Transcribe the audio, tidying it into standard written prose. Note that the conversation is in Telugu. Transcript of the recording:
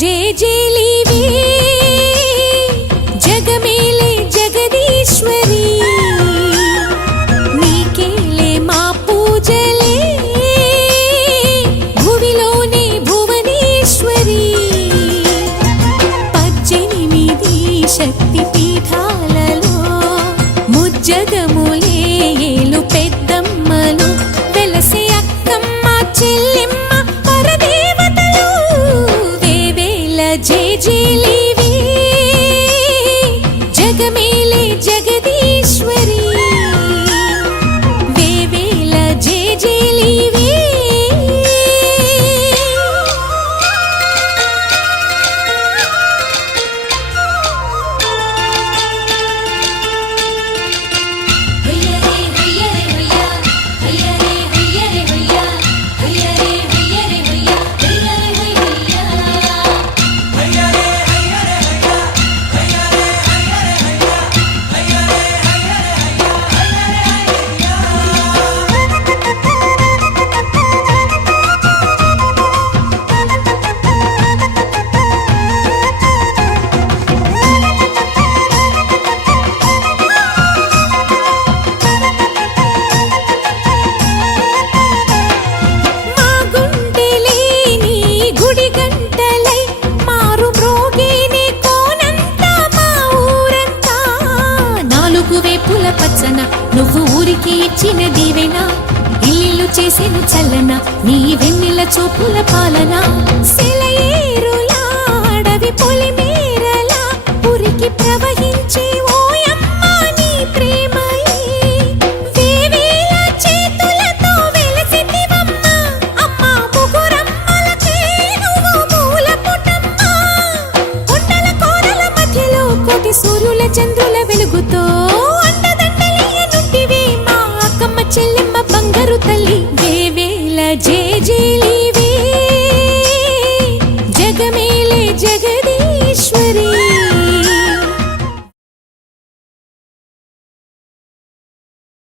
జేజేలివే జగమేలే జగదీశ్వరి నీకేలే మా పూజలే భువిలోనే భువనేశ్వరి 18 శక్తి పీఠాలలో ముజ్జగములే ఏలు పెద్దమ్మలు వెలసే అక్కమ్మ చెల్లెమ్మ జేజేలివే జగమేలే జగదీశ్వరి వేవేల జేజేలివే పచ్చన నువ్వు ఊరికి ఇచ్చిన దీవెన ఇల్లు చేసేను చల్లన నీ వెన్నెల చూపుల పాలన సెలయేరులా అడవి పొలిమేరలా ఊరికి ప్రవహించే ఓయమ్మ నీ ప్రేమయే వేవేల చేతులతో వెలసితివమ్మ అమ్మ ముగురమ్మలకే నువ్వు మూల పుటమ్మ కొండల కోరల మధ్యలో కోటి సూర్యుల చంద్రుల వెలుగుతో చెల్లెమ్మ బంగారు తల్లి